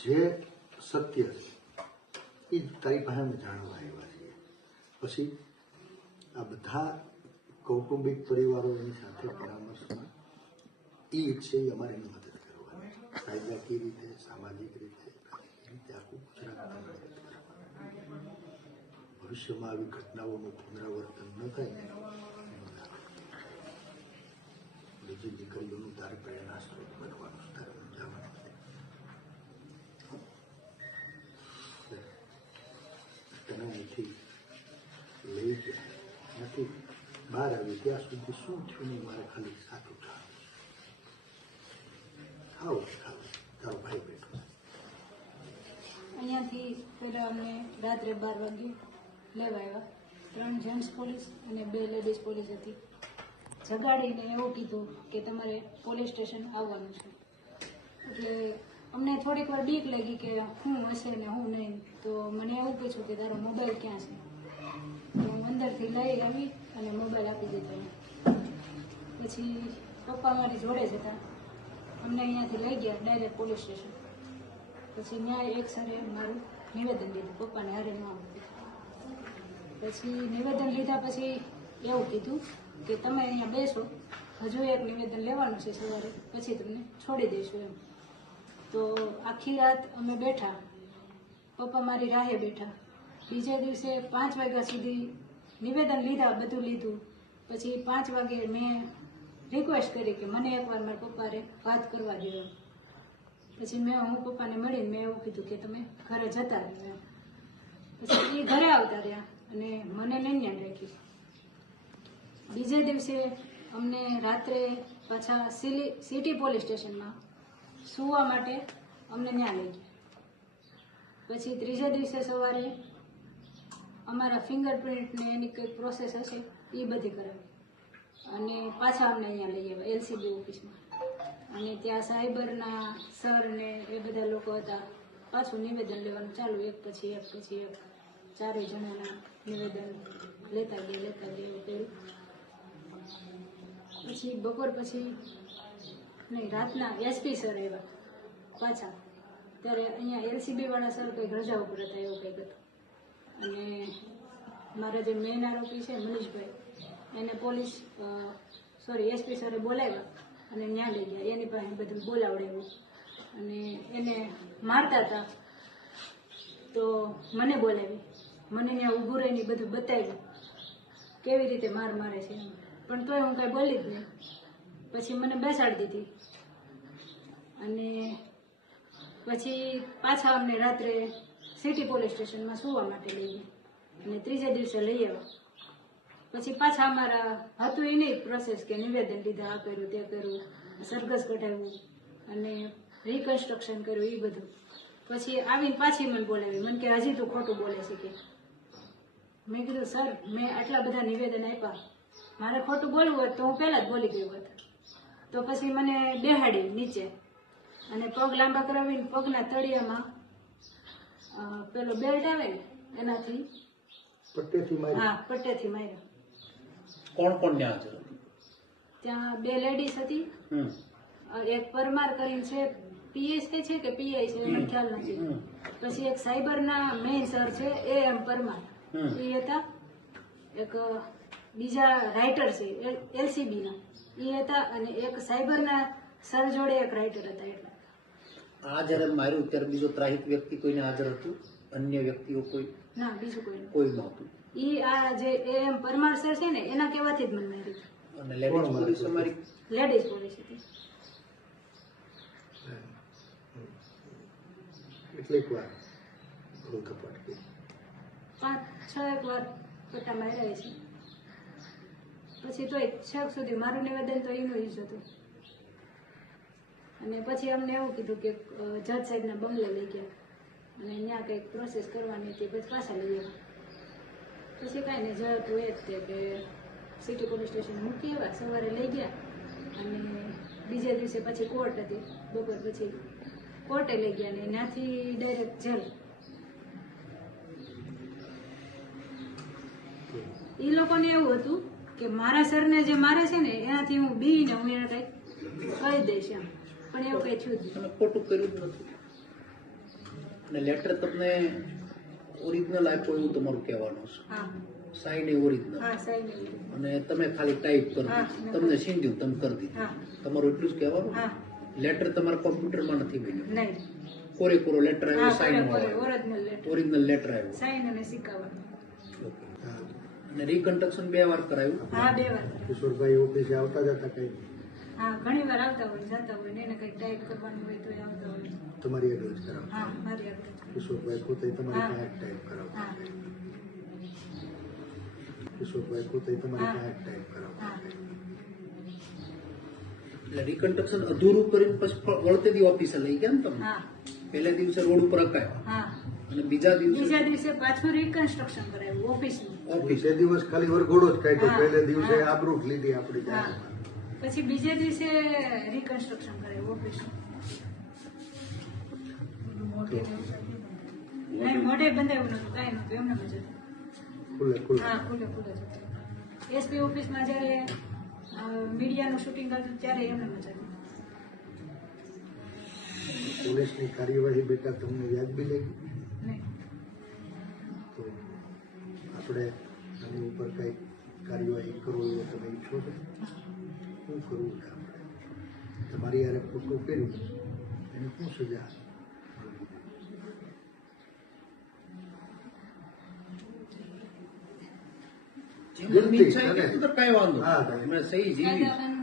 જે સત્ય છે એ તારી પાસે અમે જાણવા આવ્યા છીએ. પછી આ બધા કૌટુંબિક પરિવારોની સાથે પરામર્શમાં એ છે એ અમારે એની મદદ કરવાની, કાયદાકીય રીતે, સામાજિક રીતે, આખું ગુજરાત ભવિષ્યમાં આવી ઘટનાઓનું પુનરાવર્તન ન થાય. બીજી દીકરીઓનું તારે પ્રેરણા સ્ત્રોત બનવાનું, તારે સમજાવવાનું. તને અહીંથી લઈ ગયા નથી બહાર આવી ત્યાં સુધી શું થયું નહીં મારે ખાલી સાચું ખાવ તારો ભાઈ બેઠો. અહીંયાથી પહેલાં અમને રાત્રે 12 વાગે લેવા આવ્યા. 3 જેન્ટ્સ પોલીસ અને 2 લેડીઝ પોલીસ હતી. જગાડીને એવું કીધું કે તમારે પોલીસ સ્ટેશન આવવાનું છે. એટલે અમને થોડીક વાર બીક લાગી કે શું હશે ને શું નહીં. તો મને એવું પૂછ્યું કે તારો મોબાઈલ ક્યાં છે. તો હું અંદરથી લઈ આવી અને મોબાઈલ આપી દીધો. પછી પપ્પા મારી જોડે જ હતા. અમને અહીંયાથી લઈ ગયા ડાયરેક્ટ પોલીસ સ્ટેશન. પછી ન્યાય એક સરે મારું નિવેદન લીધું, પપ્પાને હારે ન આવતું. પછી નિવેદન લીધા પછી એવું કીધું કે તમે અહીંયા બેસો, હજુ એક નિવેદન લેવાનું છે સવારે, પછી તમને છોડી દઈશું એમ. તો આખી રાત અમે બેઠા, પપ્પા મારી રાહે બેઠા. બીજે દિવસે 5 વાગ્યા સુધી નિવેદન લીધા, બધું લીધું. પછી 5 વાગે મેં રિક્વેસ્ટ કરી કે મને એકવાર મારા પપ્પાને વાત કરવા દો એમ. પછી હું પપ્પાને મળીને મેં એવું કીધું કે તમે ઘરે જતા રહ્યો એમ. પછી એ ઘરે આવતા રહ્યા અને મને નહીં રાખી. બીજે દિવસે અમને રાત્રે પાછા સિટી પોલીસ સ્ટેશનમાં સુવા માટે અમને ત્યાં લઈ ગયા. પછી ત્રીજા દિવસે સવારે અમારા ફિંગરપ્રિન્ટને એની કંઈક પ્રોસેસ હશે એ બધી કરાવી અને પાછા અમને અહીંયા લઈ આવ્યા એલસીબી ઓફિસમાં. અને ત્યાં સાયબરના સર ને એ બધા લોકો હતા. પાછું નિવેદન લેવાનું ચાલુ, એક પછી એક 4 જણાના નિવેદન લેતા ગયા એવું કર્યું. પછી બપોર પછી નહીં, રાતના એસપી સર આવ્યા પાછા. ત્યારે અહીંયા એલસીબી વાળા સર કંઈક રજા ઉપર હતા એવું કંઈક હતું. અને મારા જે મેન આરોપી છે મનીષભાઈ, એને એસપી સરે બોલાવ્યા અને ત્યાં લઈ ગયા. એની પાસે બધું બોલાવડાવ્યું અને એને મારતા હતા તો મને બોલાવી, મને ત્યાં ઊભું રહીને બધું બતાવ્યું કેવી રીતે મારે છે એમ. પણ તોય હું કાંઈ બોલી જ નહીં. પછી મને બેસાડી દીધી અને પછી પાછા અમને રાત્રે સિટી પોલીસ સ્ટેશનમાં સુવા માટે લઈ ગયા અને ત્રીજા દિવસે લઈ આવ્યા. પછી પાછા અમારા હતું એ નહીં પ્રોસેસ કે નિવેદન લીધા, આ કર્યું તે કર્યું, સરઘસ કઢાવ્યું અને રિકન્સ્ટ્રક્શન કર્યું એ બધું. પછી આવીને પાછી મને બોલાવી, મને કે હજી તું ખોટું બોલે છે કે. મેં કીધું સર મેં આટલા બધા નિવેદન આપ્યા, મારે ખોટું બોલવું હોત તો હું પહેલાં જ બોલી ગયું હોત. તો પછી મને બેહાડી નીચે અને પગ લાંબા કરાવીને પગના તળિયામાં પેલો બેલ્ટ આવે ને એનાથી પટ્ટેથી માર્યા. કોણ ત્યાં હાજર હતું? ત્યાં 2 લેડીઝ હતી. એક પરમાર કરીને છે, પીએસકે છે કે પીઆઈ છે એનો ખ્યાલ નથી. પછી એક સાયબરના મેઇન સર છે એમ પરમાર એ હતા. એક બીજા રાઇટર છે એલસીબીના એ હતા અને એક સાયબરના સર જોડે એક રાઇટર હતા. એટલે આ જયારે માર્યું ત્યારે બીજો ત્રાહિત વ્યક્તિ કોઈને હાજર હતું? અન્ય વ્યક્તિઓ કોઈ? ના, બીજું કોઈ નહોતું. આ જે એમ પરમાર સર છે ને એના કહેવાથી જ મને મારી. અને લેડીઝ પોલીસ અમારી? લેડીઝ પોલીસ હતી. કેટલીક વાર 5-6 વાર પટ્ટા માર્યા છે. પછી તોય છેક સુધી મારું નિવેદન તો એનું જ હતું. અને પછી અમને એવું કીધું કે જજ સાહેબના બંગલે લઈ ગયા અને ત્યાં કંઈક પ્રોસેસ કરવાની હતી. પછી પાછા લઈ આવ્યા. પછી કાંઈ નહીં, જજ તો એ જ તે કે સિટી પોલીસ સ્ટેશન મૂકી આવ્યા, સવારે લઈ ગયા અને બીજા દિવસે પછી કોર્ટ હતી. બપોર પછી કોર્ટે લઈ ગયા ને ત્યાંથી ડાયરેક્ટ જેલ. એ લોકોને એવું હતું કે મારા સરને જે મારે છે ને એનાથી હું બીને હું એને કંઈક કહી દઈશ એમ. પણ એવું કંઈ થયું જ નહીં. ખોટું કર્યું જ નથી. અને લેટર તમને ઓરિજિનલ આપ્યો એવું તમારું કહેવાનું છે, હા સાઇન એ ઓરિજિનલ, હા સાહેબ અને તમે ખાલી ટાઈપ કરી હા, દીધું, તમને સીંધ્યું તમે કરી દીધું, હા તમારું એટલું જ કહેવાનું. હા લેટર તમારા કોમ્પ્યુટરમાં નથી બન્યું, નહીં કોરેકોરો લેટર આવ્યો, હા sign original letter original letter આવ્યો. સાઈન અને સિક્કાવાનું ઓકે. અને રિકન્સ્ટ્રક્શન 2 વાર કરાયું. હા 2 વાર કિશોરભાઈ ઓફિસે આવતા જતા કઈ હા ઘણી વાર આવતા હોય જતા હોય ને એને કંઈક ટાઈપ કરવાનું હોય તો એ આવતા હોય તમારી આગળ જ કરાવતા હા મારી આગળ કિશોરભાઈ પોતે તમારી હા. પાસે ટાઈપ કરાવતા હા કિશોરભાઈ પોતે તમારી હા. પાસે ટાઈપ કરાવતા હા એટલે રિકન્સ્ટ્રક્શન અધૂરું કરીને પછી વળતે દી ઓફિસે લઈ ગયા ને તમે. હા પહેલા દિવસે રોડ ઉપર અકાયો હા અને બીજા દિવસે બીજા દિવસે પાછું રિકન્સ્ટ્રક્શન કરાવ્યું ઓફિસનું ઓફિસ. બીજે દિવસ ખાલી વરઘોડો જ કાઢ્યો હા. પહેલે દિવસે હા. આબરૂ જ લીધી આપણી હા જાતમાં. પછી બીજે દિવસે રિકન્સ્ટ્રક્શન કરાવ્યું ઓફિસનું નહીં મોઢે બંધાયું નતું કાંઈ નતું એમને મજા ખુલ્લે ખુલ્લે હા ખુલ્લે ખુલ્લે જ હતું. એસપી ઓફિસમાં જ્યારે મીડિયાનું શૂટિંગ હતું ત્યારે એમને મજા પોલીસની કાર્યવાહી બેટા તમને વ્યાજબી લાગી નહીં તો આપણે આની ઉપર કઈ કાર્યવાહી કરવો એવો તમે ઈચ્છો છો શું કરવું છે આપણે તમારી યારે ખોટું કર્યું એની શું સજા જે મનની ઈચ્છા એ કહેતો તો કાંઈ વાંધો હા, નહીં. અમે સહી જીવી. કાયદાકાનૂન